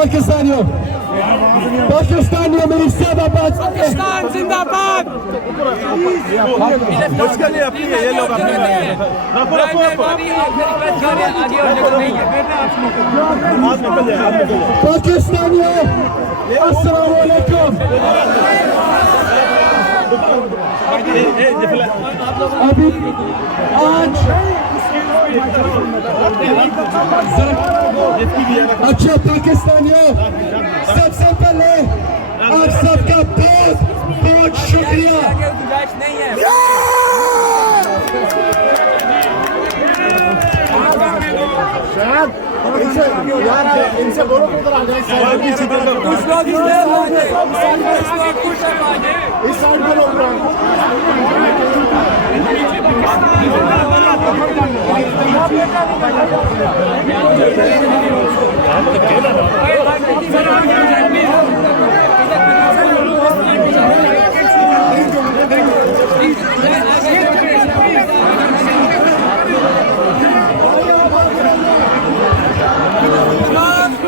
पाकिस्तानियों मेरी सब आवाज पाकिस्तान जिंदाबाद। पाकिस्तानियों अस्सलाम वालेकुम। अभी आज अच्छा पाकिस्तानियों, सबसे पहले आप सबका बहुत बहुत शुक्रिया। इनसे बोलो कुछ लोग इस साइड को लोग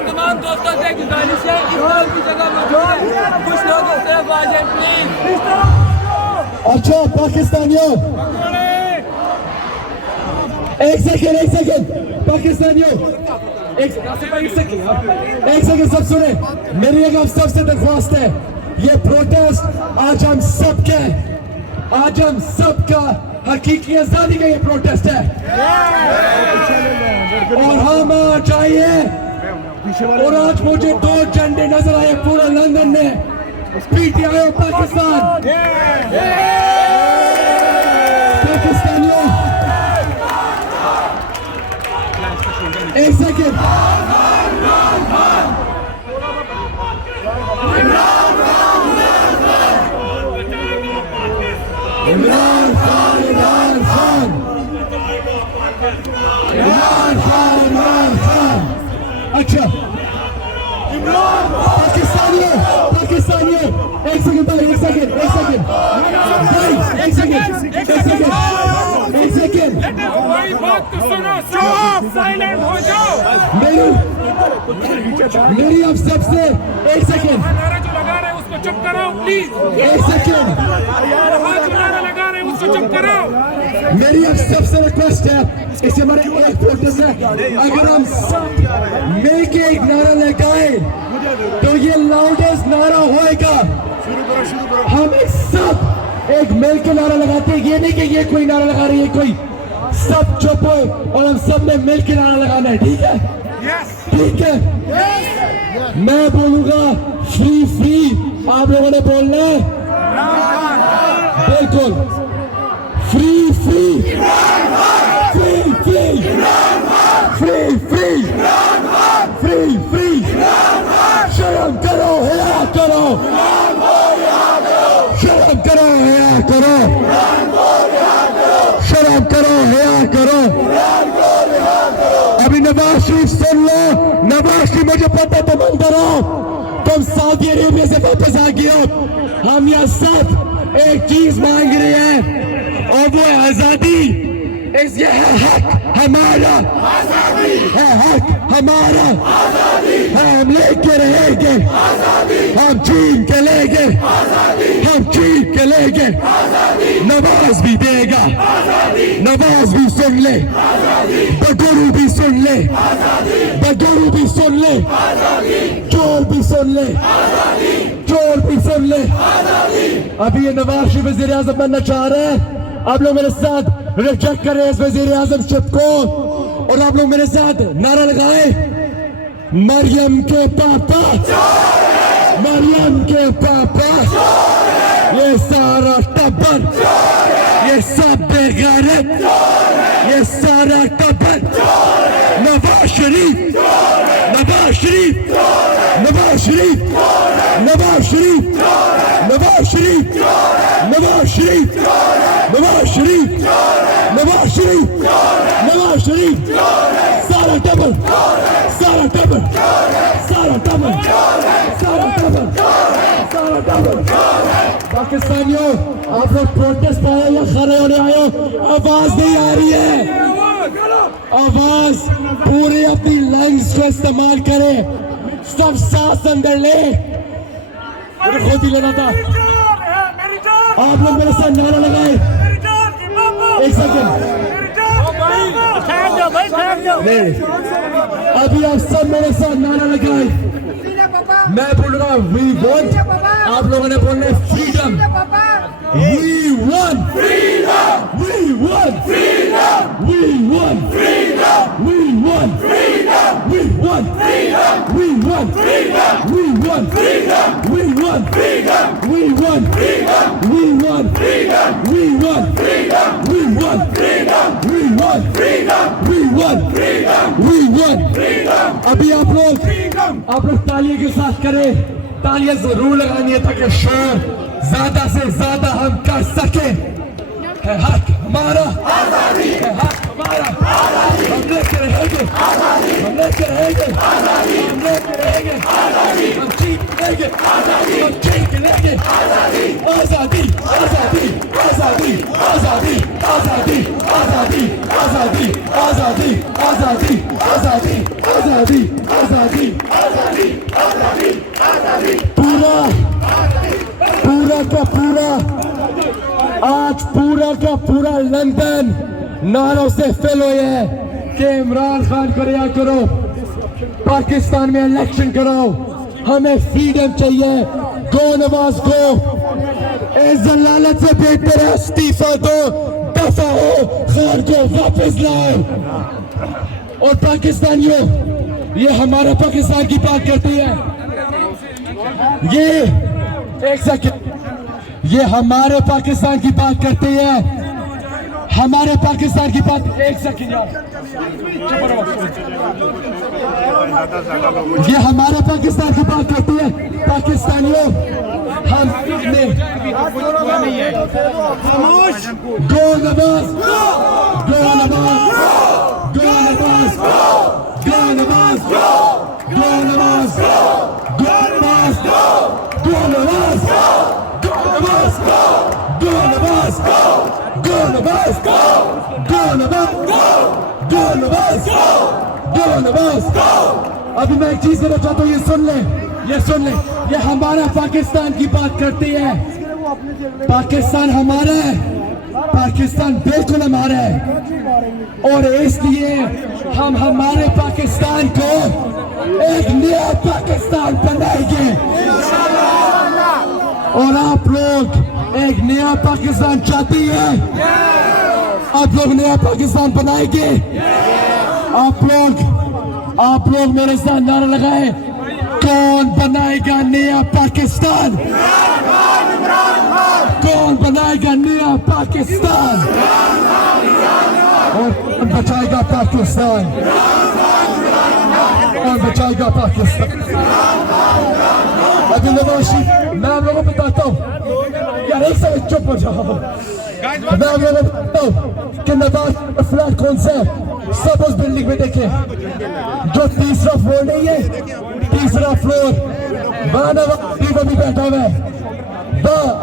तमाम दोस्तों से गुजारिश है इस लोग की जगह मौजूद है, कुछ लोग इस तरफ आ जाए प्लीज। अच्छा पाकिस्तानियों एक सेकंड पाकिस्तानियों एक सेकंड सब सुने। मेरी एक आप सबसे दरख्वास्त है, ये प्रोटेस्ट आज हम सबका हकीकी आजादी का ये प्रोटेस्ट है और हम चाहिए। और आज मुझे 2 झंडे नजर आए पूरा लंदन में, पीटीआई और पाकिस्तान। पाकिस्तानियों एक सेकंड इमरान खान। अच्छा पाकिस्तानियों एक सेकंड भाई, एक सेकंड हमारी बात तो सुनो, साइलेंट हो जाओ। मेरी आप सबसे एक सेकंड नारा जो लगा रहे हैं उसको चुप कराओ प्लीज। एक सेकंड नारा लगा रहे हैं उसको चुप कराओ। मेरी आप सबसे रिक्वेस्ट है, इसे हमारे एक प्रोटेस्ट है, अगर हम सब मिलके एक नारा लगाए तो ये लाउडेस्ट नारा होएगा। हम एक सब एक मिलके नारा लगाते हैं, ये नहीं कि ये कोई नारा लगा रही है कोई, सब चुप हो और हम सब ने मिलके नारा लगाना है, ठीक है? ठीक है, मैं बोलूंगा फ्री, आप लोगों ने बोलना है बिल्कुल फ्री। शर्म करो, हया करो, शर्म करो, हया करो, शर्म करो, हया करो। अभी नवाज शरीफ सुन लो, नवाज शरीफ मुझे पता तुम अंदर हो, तुम सऊदी अरेबिया से वापस आ गए हो। हम यहाँ सब एक चीज मांग रहे हैं और वो है आजादी। ये है हक हमारा, है हक हमारा, हम लेके रहेंगे, हम छीन के लेंगे, नवाज भी देगा, नवाज भी सुन ले, बगोरू भी सुन ले, चोर भी सुन ले, अभी ये नवाज शरीफ वज़ीर आज़म बनना चाह रहे हैं। आप लोग मेरे साथ रिजेक्ट कर रहे हैं इस वज़ीर आज़मशिप को और आप लोग मेरे साथ नारा लगाए, मरियम के पापा, ये सारा टब्बर, ये सब बेगैरत, ये सारा टब्बर नवाज शरीफ सारा टब्बर। पाकिस्तानियों आप लोग प्रोटेस्ट पे आए या खड़े होने आए हो? आवाज नहीं आ रही है, आवाज पूरे अपनी लंग्स को इस्तेमाल करें, सब सांस अंदर ले, मुझे खुद ही लेना था। आप लोग मेरे साथ नारा लगाए, एक सेकंड। अभी आप सब मेरे साथ नारा लगाए, मैं बोल रहा हूँ वी वॉन्ट, आप लोगों ने बोलना है freedom. We want freedom, we want freedom, we want freedom, we want freedom, we want freedom, we want freedom, we want freedom, we want freedom, we want freedom, we want freedom, we want freedom, we want freedom, we want freedom, we want freedom, we want freedom. अभी आप लोग तालियों के साथ करें, तालियां जरूर लगानी है ताकि शोर ज्यादा से ज्यादा हम कर सके। है हक हमारा, आजादी है हक हमारा, आजादी हम लेके रहेंगे, आजादी हम लेके रहेंगे, आजादी हम लेके रहेंगे, आजादी हम जीत लेंगे, आजादी हम जीत लेंगे, आजादी आजादी आजादी आजादी आजादी आजादी आजादी आजादी आजादी आजादी आजादी आजादी आजादी आजादी आजादी आजादी पूरा पूरा का पूरा आज पूरा का पूरा लंदन नारों से फिल हुए है कि इमरान खान को रिहा करो, पाकिस्तान में इलेक्शन कराओ, हमें फ्रीडम चाहिए, गो नवाज गो, इस जलालत से बेहतर है इस्तीफा दो, दफा हो, खान को वापस लाओ। और पाकिस्तानियों, ये हमारा पाकिस्तान की बात करती है, ये एक सेकंड, ये हमारे पाकिस्तान की बात करते हैं, हमारे पाकिस्तान की बात, एक सेकंड यार, ये हमारे पाकिस्तान की बात करते हैं। पाकिस्तानियों, हम गो Nawaz, go Nawaz, go Nawaz, go Nawaz, go Nawaz, go Nawaz, go Nawaz, go Nawaz, go Nawaz, go Nawaz, go Nawaz, go Nawaz. अभी मैं एक चीज कहना चाहता हूँ, ये सुन ले, ये सुन ले, ये हमारा पाकिस्तान की बात करती है, पाकिस्तान हमारा है, पाकिस्तान बिल्कुल हमारा है, और इसलिए हम हमारे पाकिस्तान को एक नया पाकिस्तान बनाएंगे, और आप लोग एक नया पाकिस्तान चाहती है, आप लोग नया पाकिस्तान बनाएंगे, आप लोग मेरे साथ नारा लगाए, कौन बनाएगा नया पाकिस्तान, कौन बनाएगा नया पाकिस्तान, और कौन बचाएगा पाकिस्तान, कौन बचाएगा पाकिस्तान। अभी नवाज शरीफ, मैं आप लोगों को बताता हूँ यार, एक सेकंड चुप हो जाओ, मैं आप लोगों को बताता हूँ कि नवाज फ्लैट कौन सा है, सब उस बिल्डिंग में देखें जो तीसरा फ्लोर नहीं है, तीसरा फ्लोर, वहां नवाज शरीफ अभी बैठा हुआ है,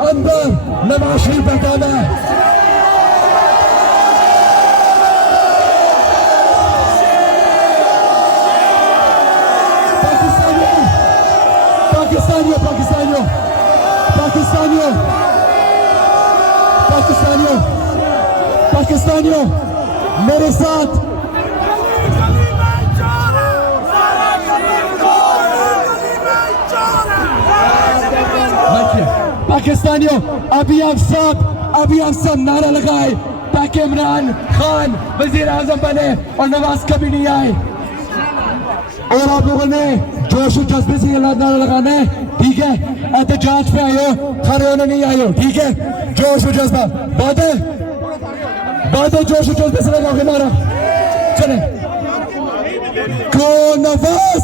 अंदर नवाज शरीफ बैठा हुआ है। पाकिस्तानियों, पाकिस्तानियों, पाकिस्तानियों, पाकिस्तानियों, पाकिस्तानियों, मेरे साथ पाकिस्तानियों, अभी आप सब नारा लगाए ताकि इमरान खान वजीर आजम बने और नवाज कभी नहीं आए, और आप लोगों ने जोश और जज्बे से ये नारा लगाना है, ठीक है, एहतजाज पे आए हो, खड़े होने नहीं आए हो, ठीक है, जोश और जज्बा, बातें जोश और जज्बे से लगाओगे नारा, चले, go Nawaz,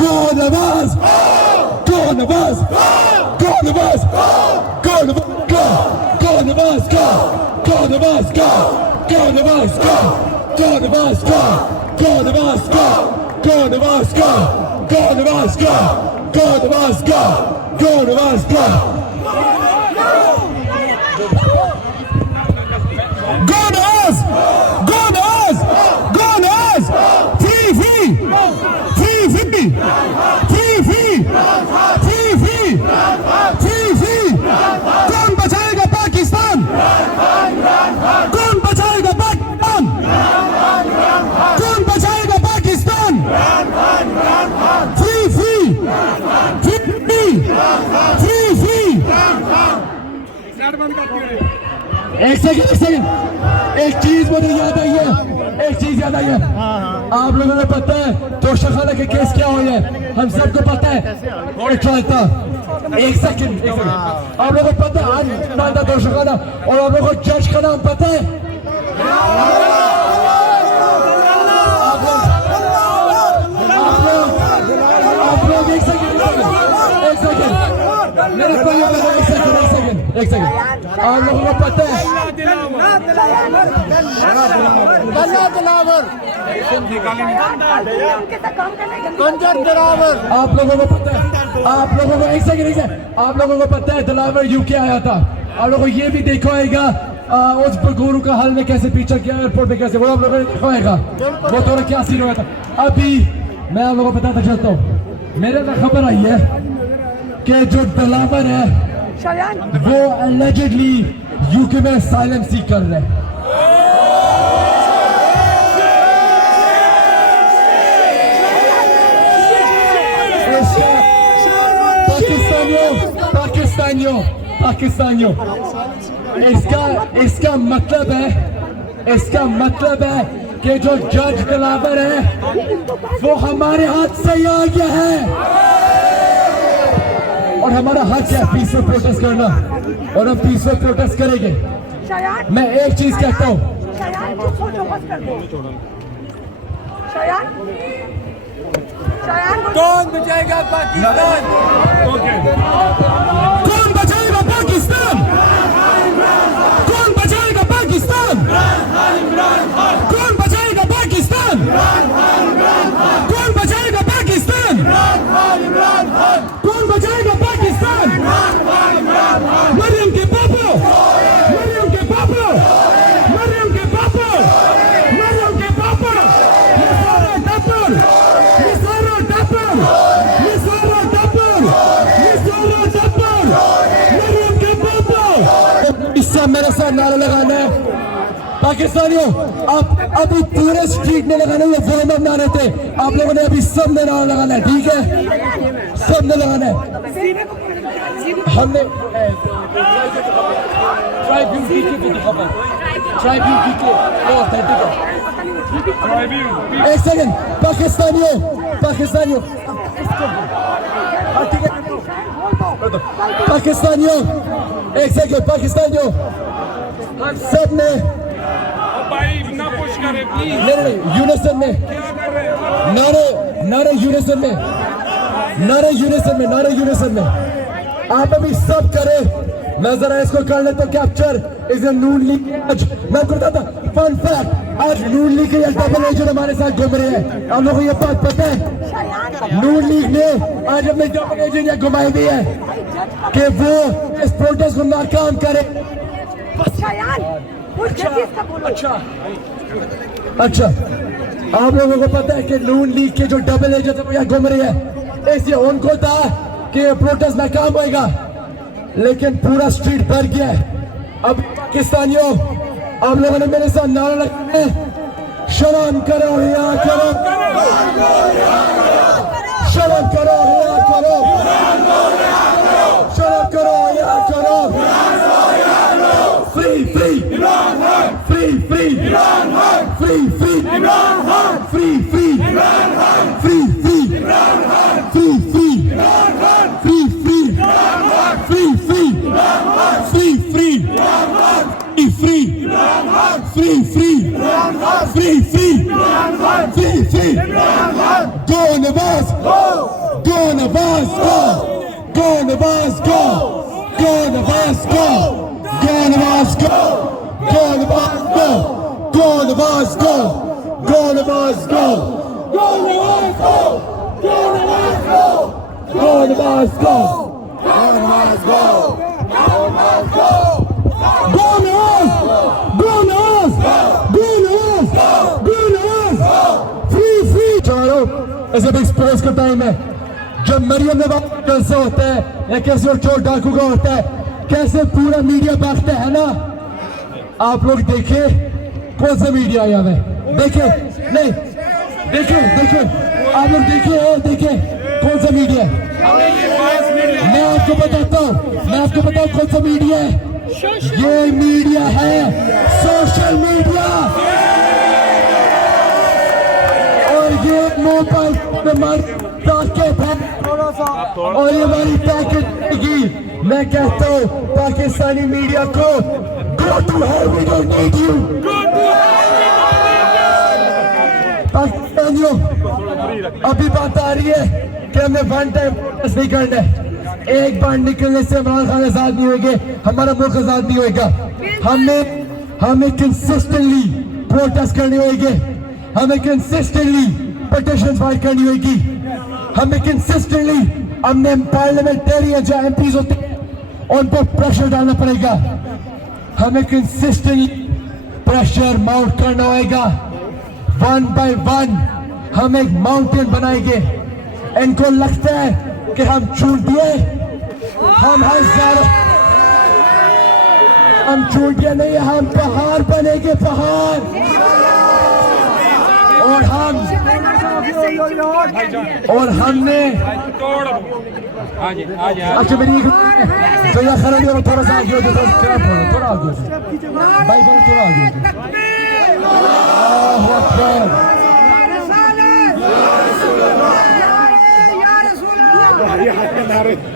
go Nawaz, go Nawaz, go Nawaz, go Nawaz, go Nawaz, go Nawaz, go Nawaz, go Nawaz, go Nawaz, go Nawaz, go Nawaz, go Nawaz, go Nawaz, go Naz, free, free, free, free. एक सेकंड एक चीज मुझे याद आई है, एक चीज याद आई है। आप लोगों को पता है तोशाखाना के केस क्या हुए हैं? हम सबको पता है। एक सेकंड आप लोगों को पता है आज नांदा तोशाखाना, और आप लोगों को जज का नाम पता है? आप लोग एक सेकंड मेरे को एक सेकंड आप लोगों को पता है आप लोगों को पता है, आप लोगों को एक सेकंड आप लोगों को पता है दिलावर यूके आया था। आप लोगों को ये भी देखा होगा उस गुरु का हाल में कैसे पीछा किया एयरपोर्ट पे कैसे, वो आप लोगों ने देखा होगा वो थोड़ा क्या सीन हुआ था। अभी मैं आप लोगों को बताता चलता हूँ, मेरे तक खबर आई है कि जो दिलावर है वो allegedly यूके में asylum सीख कर रहे हैं। पाकिस्तानियों इसका मतलब है कि जो जज दिलावर है वो हमारे हाथ से ही आ गया है, और हमारा हक है पीसफुल प्रोटेस्ट करना, और हम पीसफुल प्रोटेस्ट करेंगे। मैं एक चीज कहता हूँ, कौन बचाएगा पाकिस्तान? कौन बचाएगा पाकिस्तान? कौन बचाएगा पाकिस्तान? कौन बचाएगा पाकिस्तान? कौन बचाएगा पाकिस्तान? कौन बचाएगा पाकिस्तान? मरियम के पापा, मरियम के पापा, मरियम के पापा, मरियम के पापा, ये सारा टप्पर, ये सारा टप्पर, ये सारा टप्पर, ये सारा टप्पर, मरियम के पापा। इससे मेरे साथ नारा लगाना है पाकिस्तानियों। आप अभी पूरे स्ट्रीट में लगाना है, ये वार्म अप नारे थे, आप लोगों ने अभी सब ने नारा लगाना है, ठीक है? सब ने लगाना है। हमने एक सेकंड पाकिस्तानियों एक सेकंड पाकिस्तानियों सब ने भाई ना पुश करे प्लीज। नहीं यूनिसन में नारे यूनिसन में आप अभी सब करे। मैं जरा इसको कर ले तो capture is a Noon league. आज मैं करता था फन फैक्ट, आज नून लीग के डबल एजेंट हमारे साथ घूम रहे हैं। आप लोगों को ये बात पता है? नून लीग ने आज अपने डबल एजेंट यहाँ घुमाई दी है कि वो इस प्रोटेस्ट को नाकाम करे। अच्छा आप लोगों को पता है कि नून लीग के जो डबल एजेंट है वो यहाँ घूम रही है, इसलिए उनको था कि प्रोटेस्ट नाकाम होएगा, लेकिन पूरा स्ट्रीट भर गया है। अब पाकिस्तानियों आप लोगों ने मेरे साथ नारा लगाना है, शर्म करो या करो, शर्म करो या करो, शर्म करो या करो। Free free free free free free free free free free free free free free free free free free free free free free free free free go Nawaz go Nawaz go go Nawaz go go Nawaz go go Nawaz go go Nawaz go go Nawaz go go Nawaz go go Nawaz go Go Nawaz go! Go Nawaz go! Go Nawaz go! Go Nawaz go! Go Nawaz! Go Nawaz! Go Nawaz! Go Nawaz! Free free! चलो ऐसे भी expose का time है। जब मरियम नवाज का जलसा होता है या कैसे वो चोर डाकू का होता है, कैसे पूरा मीडिया भागता है ना। आप लोग देखे कौन सा मीडिया आया है? देखे नहीं? देखे देखे आप लोग देखे कौन सा मीडिया है? मैं आपको बताता हूँ कौन सा मीडिया है। ये मीडिया है, सोशल मीडिया, और ये मोबाइल ताकत है और ये हमारी ताकत की। मैं कहता हूँ पाकिस्तानी मीडिया को, go to hell, we don't need you। पाकिस्तानियों, अभी बात आ रही है कि हमें वन टाइम प्रोटेस्ट नहीं करना है। एक बार निकलने से इमरान खान आजाद नहीं होंगे, हमारा मुल्क आजाद नहीं होगा। हमें कंसिस्टेंटली प्रोटेस्ट करनी होगी, हमें कंसिस्टेंटली पिटीशन फाइल करनी होगी, हमें कंसिस्टेंटली हमने पार्लियामेंटेरियन जो एमपीज होते हैं उन पर प्रेशर डालना पड़ेगा। हमें कंसिस्टेंटली प्रेशर माउंट करना होगा। वन बाय वन हम एक माउंटेन बनाएंगे। इनको लगता है कि हम चूंटिए, हम हजारों, हम चूंटिया नहीं, हम पहाड़ बनेंगे, पहाड़। और हमने अच्छा मेरी तो यह खड़ा नहीं, थोड़ा सा आगे हो जाए, थोड़ा आगे हो जाए भाई, थोड़ा आगे हो जाए।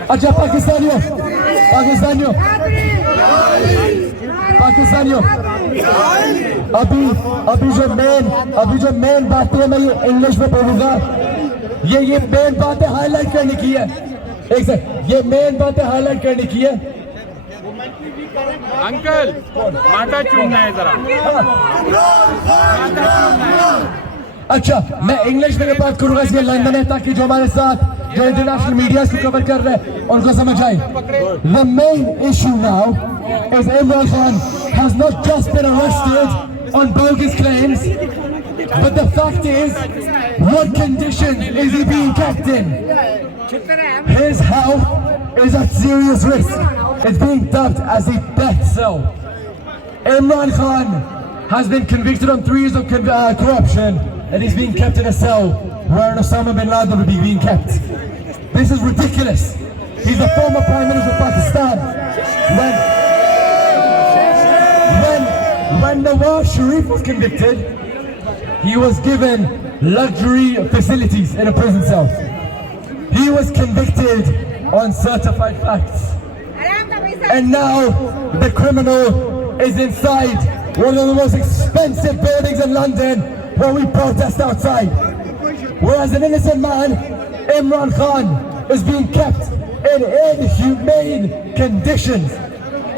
अच्छा पाकिस्तानियों, अभी जो मेन बात है, मैं ये इंग्लिश में बोलूंगा। ये मेन बातें हाईलाइट करने की है। एक सेकंड, ये मेन बातें हाईलाइट करने की है। अंकल माता चूमना है जरा। अच्छा मैं इंग्लिश में बात करूंगा, इसलिए लंदन है ताकि जो हमारे साथ जो इंटरनेशनल मीडिया को कवर कर रहे हैं उनको समझ आए। The main issue now is Imran Khan has not just been arrested on bogus claims, but the fact is, what condition is he being kept in? His health is at serious risk. It's being dubbed as a death cell. Imran Khan has been convicted on 3 years of corruption, and he's being kept in a cell where Osama bin Laden would be being kept. This is ridiculous. He's the former Prime Minister of Pakistan. When Nawaz Sharif was convicted, he was given luxury facilities in a prison cell. He was convicted on certified facts. And now the criminal is inside one of the most expensive buildings in London where we protest outside. Whereas an innocent man, Imran Khan, is being kept in inhumane conditions.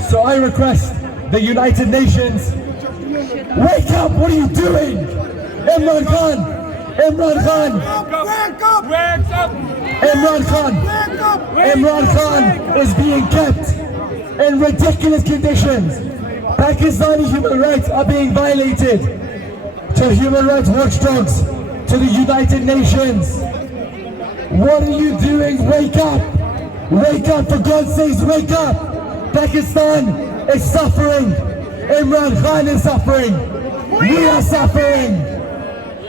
So I request the United Nations, wake up, what are you doing? Imran Khan, Imran Khan, Wake up! Wake up! Imran Khan, Imran Khan is being kept in ridiculous conditions. Pakistani human rights are being violated. To human rights watchdogs, to the United Nations, what are you doing? Wake up! Wake up, for God's sakes, wake up! Pakistan is suffering. Imran Khan is suffering. We are suffering.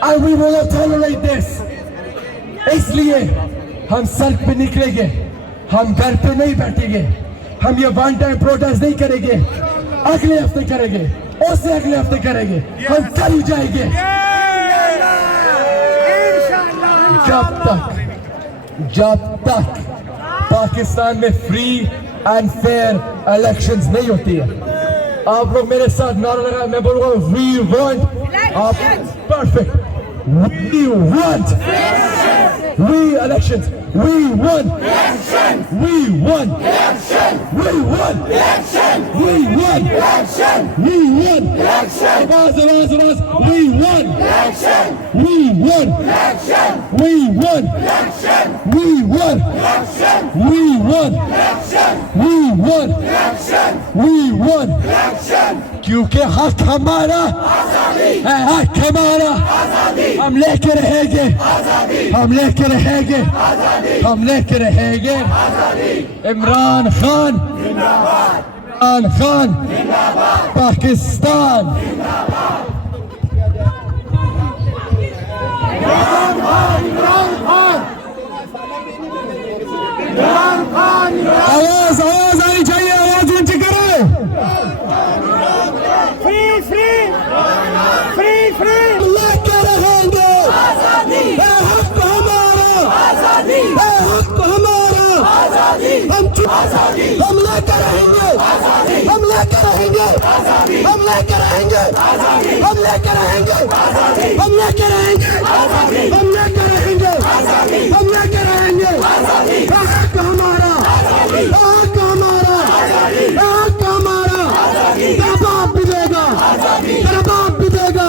And we will not tolerate this. इसलिए हम सड़क पे निकलेंगे, हम घर पे नहीं बैठेंगे, हम ये वन टाइम प्रोटेस्ट नहीं करेंगे, अगले हफ्ते करेंगे, उससे अगले हफ्ते करेंगे, हम कर ही जाएंगे। जब तक पाकिस्तान में फ्री एंड फेयर इलेक्शंस नहीं होती है, आप लोग मेरे साथ नारा लगा, मैं बोलूंगा वी वांट, आप perfect, we want, we elections, we want, we won! Election! We won! Election! We won! Election! We won! Election! We won! Election! We won! Election! We won! Election! We won! Election! We won! Election! We won! Election! We won! Election! क्योंकि हक हमारा है, हक हमारा, हम लेके रहेंगे, हम लेके रहेंगे, हम लेके रहेंगे। इमरान खान, इमरान खान, पाकिस्तान। आवाज आवाज आनी चाहिए, आवाज ऊंची करो। हम लेकर रहेंगे, हम लेकर रहेंगे, हम लेकर रहेंगे, हम लेकर रहेंगे, हम लेकर रहेंगे, हम लेकर रहेंगे, हम लेकर रहेंगे। हक हमारा, हक हमारा, हक हमारा। तेरा बाप भी देगा, तेरा बाप भी देगा,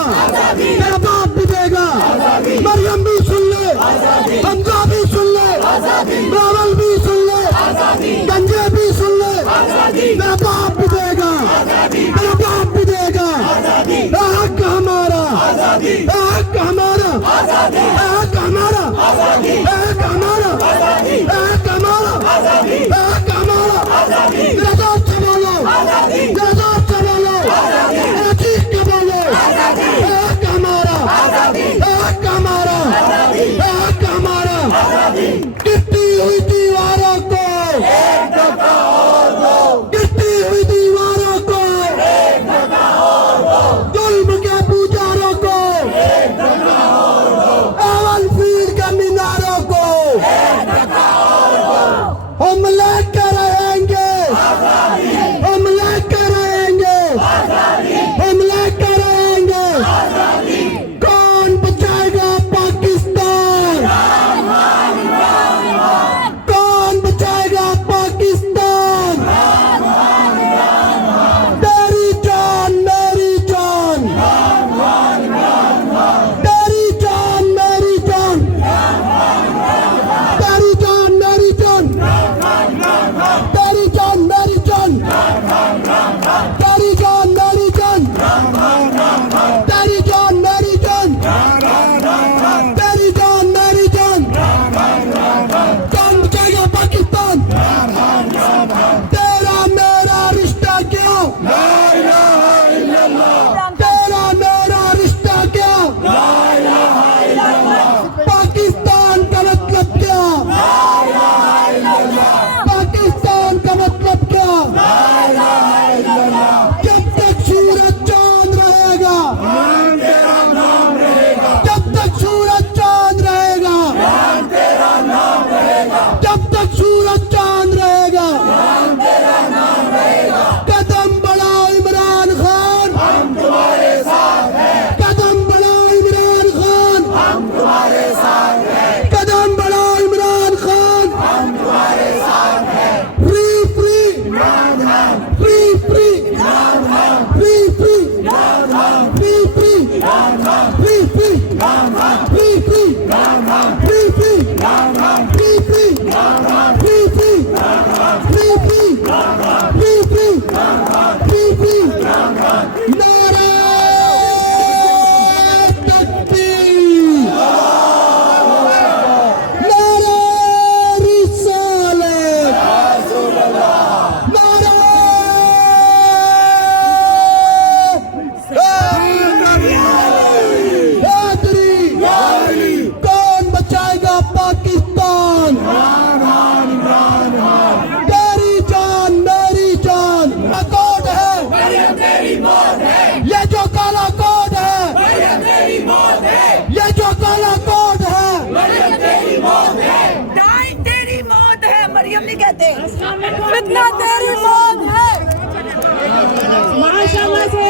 तेरा बाप भी देगा। मरियम भी सुन ले, हमजा भी सुन ले, रावल भी सुन ले, गंजे भी सुन ले। तेरा बाप भी देगा, तेरा बाप भी देगा। हक हमारा, हक हमारा, हक हमारा, हक हमारा, हक हमारा, हक हमारा। तेरा दोस्त बोलो, तेरा दोस्त बोलो, तेरा चीख के बोलो। हक हमारा, हक हमारा, हक हमारा। गिरती हुई दीवारों को, गिरती हुई दीवारों को, जुल्म के पुजारों को, अवल पीर के मीनारों को हम लेकर रहेंगे, हम लेकर रहेंगे, हम लेकर रहेंगे। कौन बचाएगा पाकिस्तान? कौन बचाएगा पाकिस्तान? तेरी जान मेरी जान, तेरी जान मेरी जान, तेरी जान मेरी जान, तेरी जान मेरी जान, तेरी जान मेरी जान, तेरी जान मेरी जान, तेरी जान मेरी जान। कौन बचाएगा पाकिस्तान? तेरा मेरा रिश्ता क्या? तेरा मेरा रिश्ता क्या? पाकिस्तान का मतलब क्या? पाकिस्तान का मतलब क्या? जब तक सूरज चांद रहेगा, जब तक सूरज चांद रहेगा, जब तक सूरज चांद रहेगा। कदम बढ़ाओ इमरान खान, हम तुम्हारे साथ हैं। कदम बढ़ाओ इमरान खान, हम तुम्हारे साथ हैं। कदम बढ़ाओ इमरान खान, हम तुम्हारे साथ हैं। Free free free free free free free free free free free free free free नारे तकबीर, नारे रिसालत, नारे हैदरी। कौन बचाएगा पाकिस्तान? तेरी जान मेरी जान। कोड है, ये जो काला कोड है, ये जो काला कोड है, दाई तेरी मौत है, मरियम नहीं कहते। फितना तेरी मौत है। माशाल्लाह से